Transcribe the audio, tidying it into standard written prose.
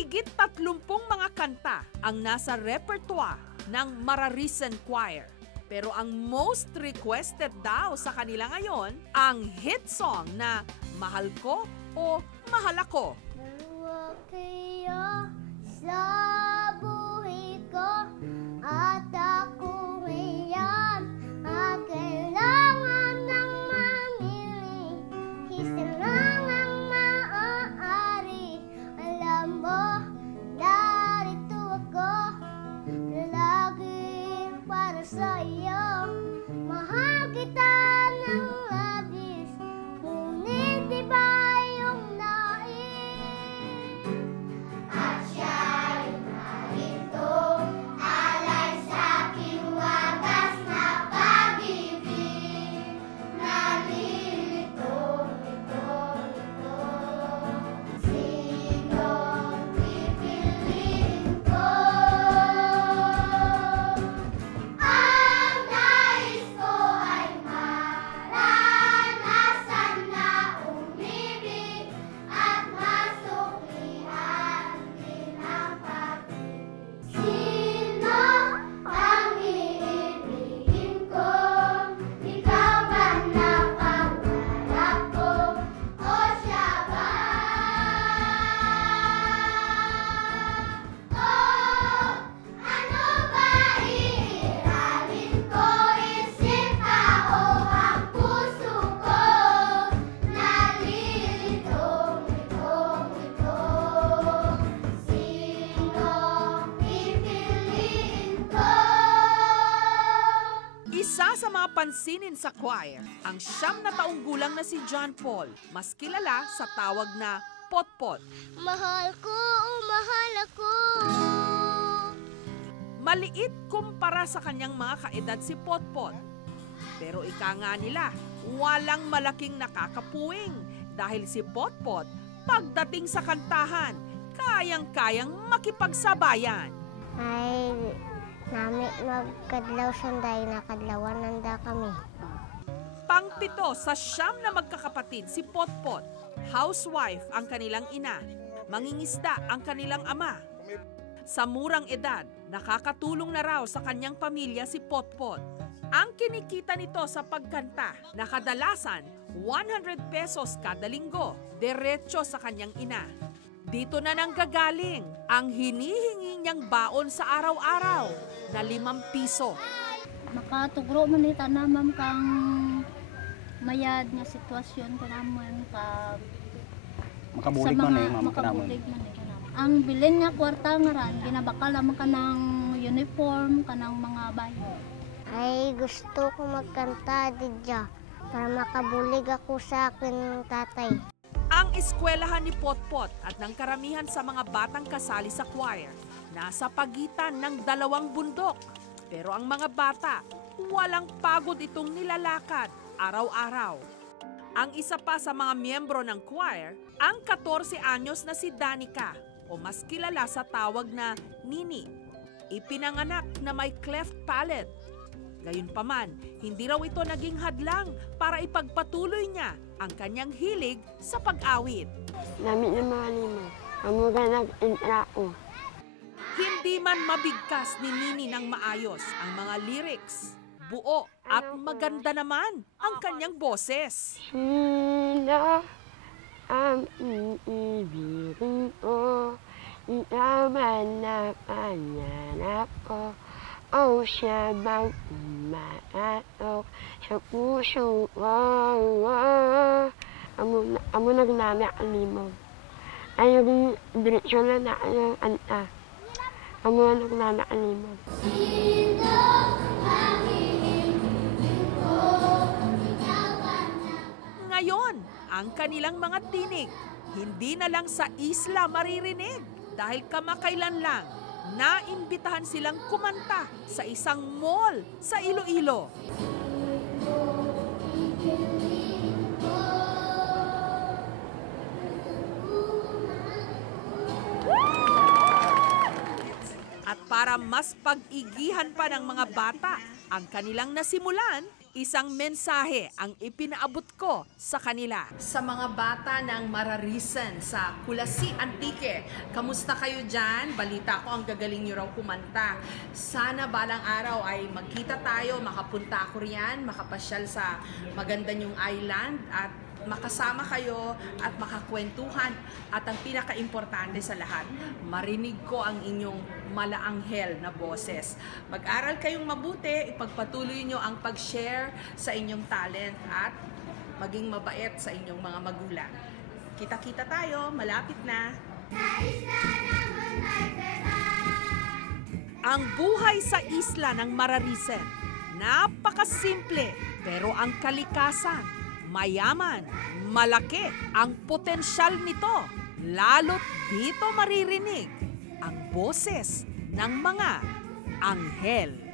Mahigit 30 mga kanta ang nasa repertoire ng Mararisen Choir. Pero ang most requested daw sa kanila ngayon, ang hit song na Mahal Ko o Mahal Ako. Dalawa kayo sa buhay ko at ako ngayon ang kailangan ng mamili. Isa lang ang maaari. Alam mo, narito ako laging para sa iyo. Mahal kita ng labis, ngunit iba yung nais. At siya'y narito, alay sa aking wagas na pag-ibig. Nalilito, sinong pipiliin ko? Ang nais ko ay maranasan na umibig at masuklihan din ang pag-ibig. Sino ang iibigin ko? Ikaw ba na pangarap ko o siya ba? Ano ba iiralin ko? Isip, tao ang puso ko. Nalilitong ito. Sinong pipiliin ko? Isa sa mga pansinin sa choir, ang 9 na taong gulang na si John Paul, mas kilala sa tawag na Potpot. Mahal ko, mahal ako. Maliit kumpara sa kanyang mga kaedad si Potpot. Pero ika nga nila, walang malaking nakakapuwing dahil si Potpot, pagdating sa kantahan, kayang-kayang makipagsabayan. Ay, nami magkadlaw sanday, nakadlawan nanda kami. Pang-7 sa 9 na magkakapatid si Potpot. Housewife ang kanilang ina, mangingisda ang kanilang ama. Sa murang edad, nakakatulong na raw sa kanyang pamilya si Potpot. Ang kinikita nito sa pagkanta, na kadalasan 100 pesos kada linggo, diretso sa kanyang ina. Dito na nanggagaling ang hinihingi niyang baon sa araw-araw na 5 piso. Makatugro man ita naman kang mayad nga sitwasyon ka naman ka Makabulig man eh, ma'am, kanamon. makabulig man eh kanamon. Ang bilin nga kwarta nga ran ginabakal naman ka ng uniform kanang mga bayo. Ay, gusto ko magkanta didya para makabulig ako sa akin tatay. Ang eskwelahan ni Potpot at ng karamihan sa mga batang kasali sa choir, nasa pagitan ng 2 bundok. Pero ang mga bata, walang pagod itong nilalakad araw-araw. Ang isa pa sa mga miyembro ng choir, ang 14 anyos na si Danica o mas kilala sa tawag na Nini. Ipinanganak na may cleft palate. Gayunpaman, hindi raw ito naging hadlang para ipagpatuloy niya ang kanyang hilig sa pag-awit. Dami ng mga lima. Amuga nag-intra ko. Hindi man mabigkas ni Nini ng maayos ang mga lyrics. Buo at maganda naman ang kanyang boses. Sino ang iibigin ko? Ikaw man na pangarap ko. O siya bang umaatok sa puso ko? Amo nagnana ang limog. Ayaw din diretsyo na na ang anta. Amo nagnana ang limog. Ngayon, ang kanilang mga tinig, hindi na lang sa isla maririnig dahil kamakailan lang, naimbitahan silang kumanta sa isang mall sa Iloilo. At para mas pag-igihan pa ng mga bata ang kanilang nasimulan, isang mensahe ang ipinaabot ko sa kanila. Sa mga bata ng Mararisen sa Kulasi Antique, kamusta kayo dyan? Balita ko ang gagaling nyo raw kumanta. Sana balang araw ay magkita tayo, makapunta ako riyan, makapasyal sa maganda nyong island at makasama kayo at makakwentuhan. At ang pinaka-importante sa lahat, marinig ko ang inyong malaanghel na boses. Mag-aral kayong mabuti, ipagpatuloy nyo ang pag-share sa inyong talent at maging mabait sa inyong mga magulang. Kita-kita tayo, malapit na. Ang buhay sa isla ng Mararisen, napakasimple pero ang kalikasan, mayaman, malaki ang potensyal nito. Lalo't dito maririnig ang boses ng mga anghel.